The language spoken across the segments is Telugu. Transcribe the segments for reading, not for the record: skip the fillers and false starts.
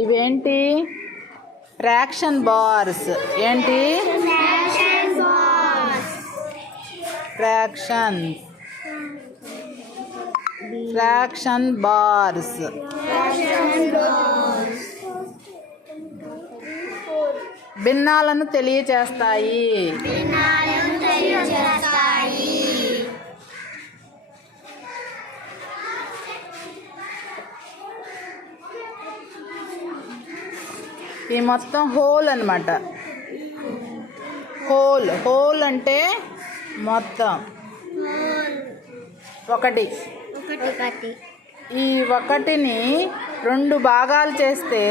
ఇవేంటి? Fraction bars. ఏంటి? Fraction bars. భిన్నాలను తెలియచేస్తాయి. ఈ మొత్తం హోల్ అన్నమాట. హోల్ అంటే మొత్తం ఒకటి. ఈ ఒకటిని 2 భాగాలు చేస్తే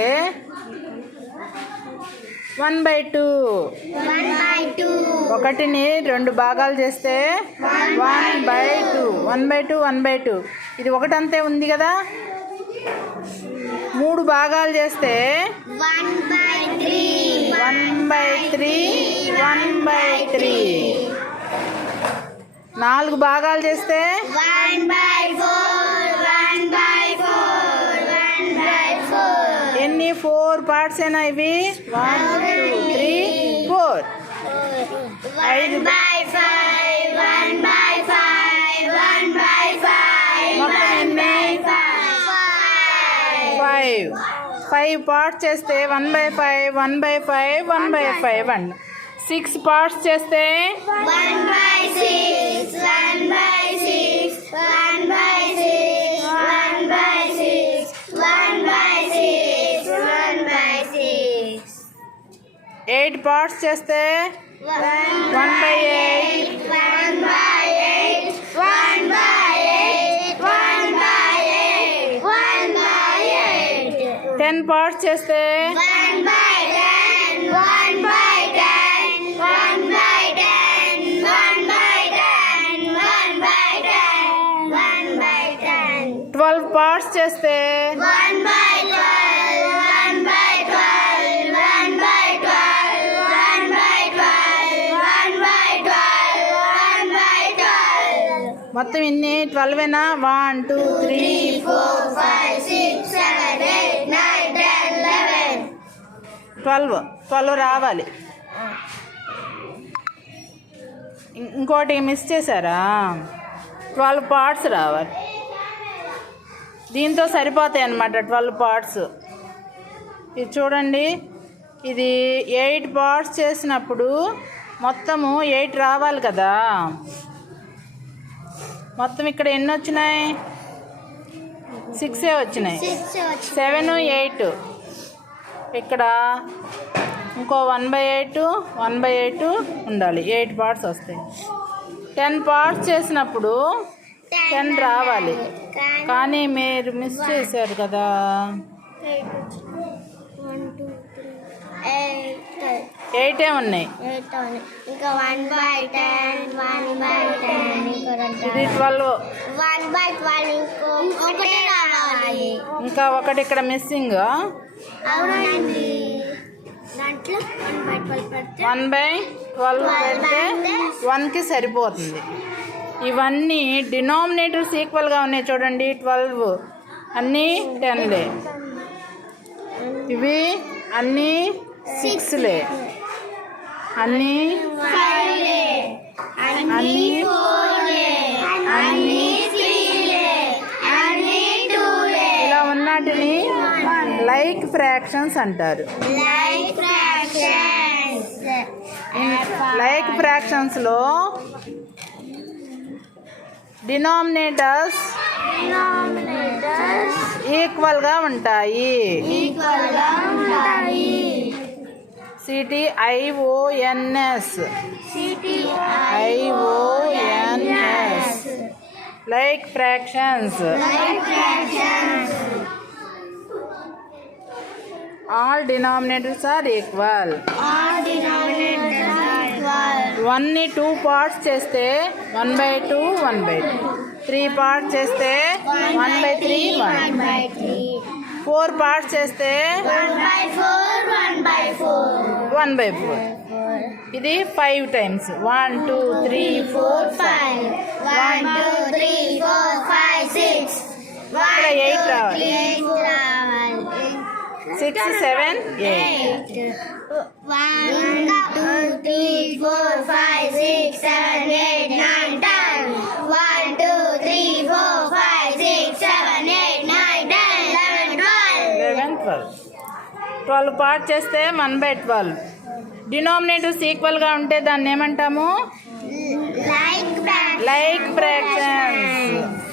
1/2. ఒకటిని 2 భాగాలు చేస్తే 1/2. 1/2. ఇది ఒకటంతే ఉంది కదా. 3 భాగాలు చేస్తే 1/3. 4 భాగాలు చేస్తే 1/4. ఎన్ని 4 పార్ట్స్ అయినా ఇవి? 1 2 3 4. 5 మొత్తం ఎన్ని? 5 పార్ట్స్ చేస్తే 1/5. 1/5. 6 పార్ట్స్ చేస్తే 8 పార్ట్స్ చేస్తే 1/8. 10 పార్ట్స్ చేస్తే 12 పార్ట్స్ చేస్తే 1/12. మొత్తం ఇన్ని 12ఏనా? 1 2 3 4 5 6 7 8 9 10 11. 12 రావాలి. ఇంకోటి మిస్ చేశారా? 12 పార్ట్స్ రావాలి. దీంతో సరిపోతాయి అన్నమాట 12 పార్ట్స్. ఇది చూడండి, ఇది 8 పార్ట్స్ చేసినప్పుడు మొత్తము 8 రావాలి కదా. మొత్తం ఇక్కడ ఎన్ని వచ్చినాయి? 6 వచ్చినాయి. 7 8. ఇక్కడ ఇంకో 1/8 ఉండాలి. 8 పార్ట్స్ వస్తాయి. 10 పార్ట్స్ చేసినప్పుడు 10 రావాలి. కానీ మీరు మిస్ చేశారు కదా. 8 ఉన్నాయి. ఇంకా 1/10 ఇది 12. 1/12 ఒకటే రావాలి. ఇంకా ఒకటి ఇక్కడ మిస్సింగ్. అవునండి. దాంట్లో 1/12 పెడితే 1/12 పెడితే 1కి సరిపోతుంది. ఇవన్నీ డినామినేటర్స్ ఈక్వల్గా ఉన్నాయి చూడండి. 12 అన్నీ 10లే. ఇవి అన్నీ 6లే. అన్నీ 5లే. అన్నీ 4లే. అన్నీ 3లే. అన్నీ 2లే. ఇలా ఉన్నటిని లైక్ ఫ్రాక్షన్స్ అంటారు. లైక్ ఫ్రాక్షన్స్లో డినామినేటర్స్ ఈక్వల్గా ఉంటాయి. CTIONS. Like fractions. All denominators are equal. 1ని 2 పార్ట్స్ చేస్తే 1/2 1/2. 3 పార్ట్స్ చేస్తే 1/3 1. 4 పార్ట్స్ చేస్తే 1/4. ఇది 5 టైమ్స్. 1 2 3 4 5. 1 2 3 4 5 6. ఇక్కడ 8 రావాలి. 6, 7, 8. 1, 2, 3, 4, 5, 6, 7, 8, 9, 10. 1, 2, 3, 4, 5, 6, 7, 8, 9, 10, 11, 12. 11, 12. 12 పార్ట్ చేస్తే 1/12. డినామినేటివ్స్ ఈక్వల్గా ఉంటే దాన్ని ఏమంటాము? Like that. Like fractions.